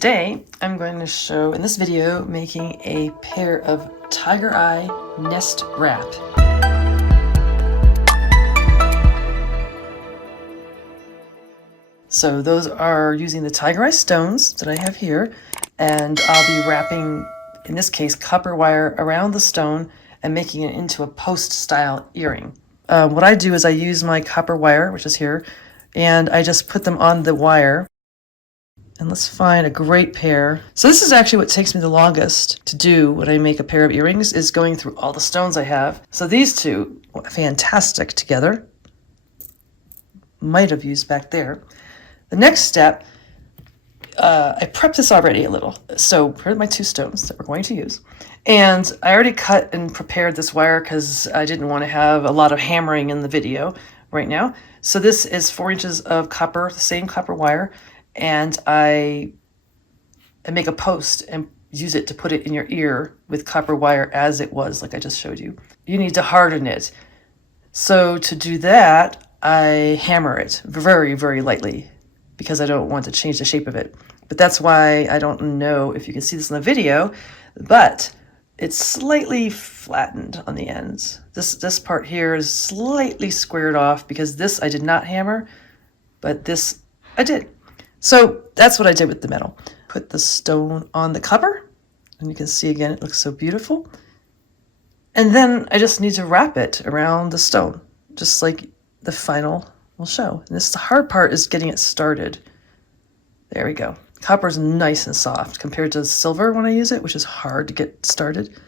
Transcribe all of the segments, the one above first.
Today, I'm going to show in this video making a pair of Tigereye nest wrap. So those are using the Tigereye stones that I have here, and I'll be wrapping, in this case, copper wire around the stone and making it into a post-style earring. What I do is I use my copper wire, which is here, and I just put them on the wire. And let's find a great pair. So this is actually what takes me the longest to do when I make a pair of earrings, is going through all the stones I have. So these two, fantastic together. Might have used back there. The next step, I prepped this already a little. So here are my two stones that we're going to use. And I already cut and prepared this wire because I didn't want to have a lot of hammering in the video right now. So this is 4 inches of copper, the same copper wire. And I make a post and use it to put it in your ear with copper wire as it was, like I just showed you. You need to harden it. So to do that, I hammer it very, very lightly because I don't want to change the shape of it. But that's why I don't know if you can see this in the video, but it's slightly flattened on the ends. This part here is slightly squared off because this I did not hammer, but this I did. So that's what I did with the metal. Put the stone on the cover, and you can see again, it looks so beautiful. And then I just need to wrap it around the stone, just like the final will show. And the hard part is getting it started. There we go. Copper is nice and soft compared to silver when I use it, which is hard to get started.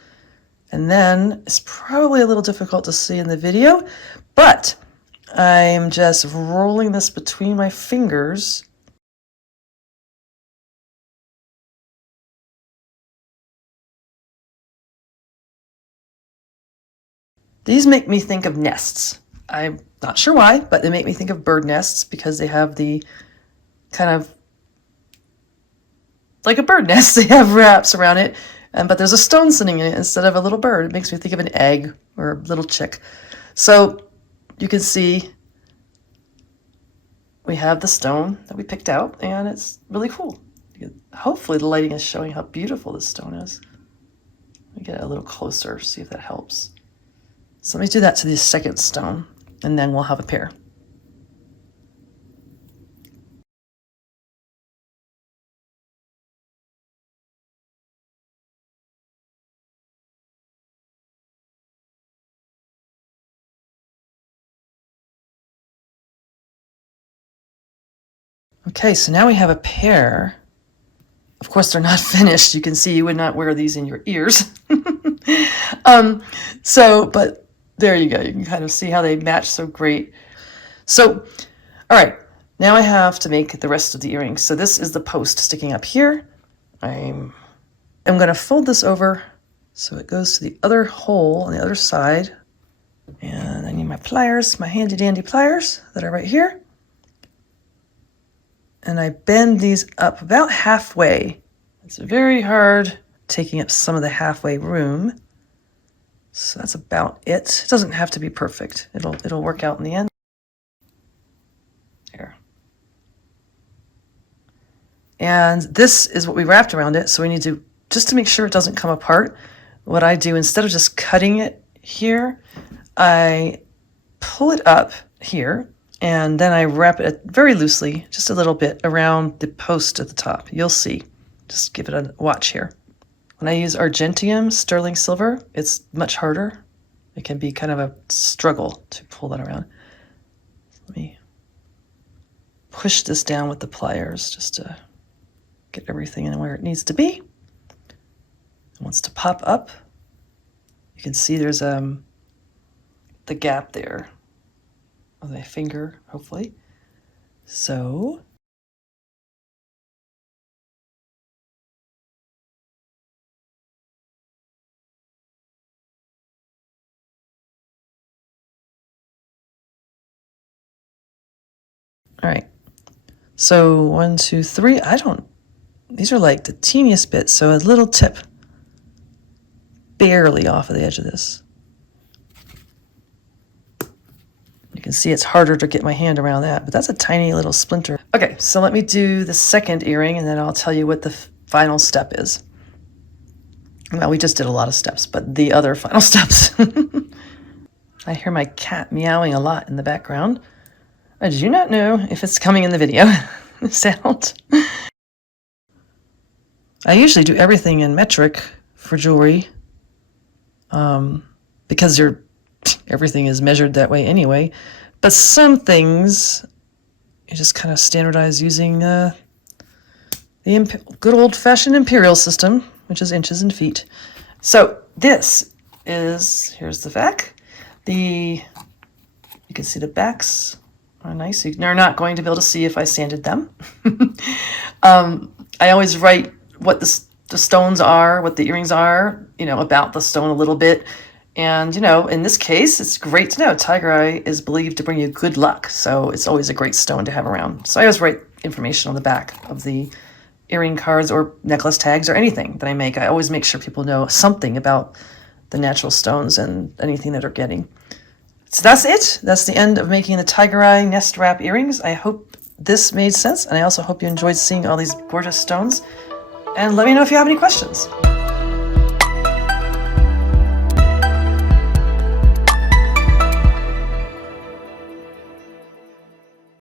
And then it's probably a little difficult to see in the video, but I'm just rolling this between my fingers. These make me think of nests. I'm not sure why, but they make me think of bird nests because they have the kind of like a bird nest. They have wraps around it, but there's a stone sitting in it instead of a little bird. It makes me think of an egg or a little chick. So you can see we have the stone that we picked out, and it's really cool. Hopefully the lighting is showing how beautiful this stone is. Let me get it a little closer, see if that helps. So let me do that to the second stone, and then we'll have a pair. Okay, so now we have a pair. Of course, they're not finished. You can see you would not wear these in your ears. But there you go. You can kind of see how they match so great. So, all right, now I have to make the rest of the earrings. So this is the post sticking up here. I'm going to fold this over so it goes to the other hole on the other side. And I need my pliers, my handy dandy pliers that are right here. And I bend these up about halfway. It's very hard taking up some of the halfway room. So that's about it. It doesn't have to be perfect. It'll work out in the end. There. And this is what we wrapped around it. So we need to, just to make sure it doesn't come apart, what I do, instead of just cutting it here, I pull it up here, and then I wrap it very loosely, just a little bit, around the post at the top. You'll see. Just give it a watch here. When I use argentium, sterling silver, it's much harder. It can be kind of a struggle to pull that around. Let me push this down with the pliers just to get everything in where it needs to be. It wants to pop up. You can see there's the gap there of my finger, hopefully. So all right, so 1, 2, 3, these are like the teeniest bit, so a little tip, barely off of the edge of this. You You can see it's harder to get my hand around that, but that's a tiny little splinter. Okay, so let me do the second earring and then I'll tell you what the final step is. Well, we just did a lot of steps, but the other final steps. I hear my cat meowing a lot in the background. I do not know if it's coming in the video, the sound. I usually do everything in metric for jewelry because everything is measured that way anyway. But some things you just kind of standardize using the good old-fashioned imperial system, which is inches and feet. So this is, here's the back. You can see the backs are nice. You're not going to be able to see if I sanded them. I always write what the stones are, what the earrings are, about the stone a little bit. And, in this case, it's great to know Tigereye is believed to bring you good luck. So it's always a great stone to have around. So I always write information on the back of the earring cards or necklace tags or anything that I make. I always make sure people know something about the natural stones and anything that they're getting. So that's it. That's the end of making the Tigereye nest wrap earrings. I hope this made sense, and I also hope you enjoyed seeing all these gorgeous stones. And let me know if you have any questions.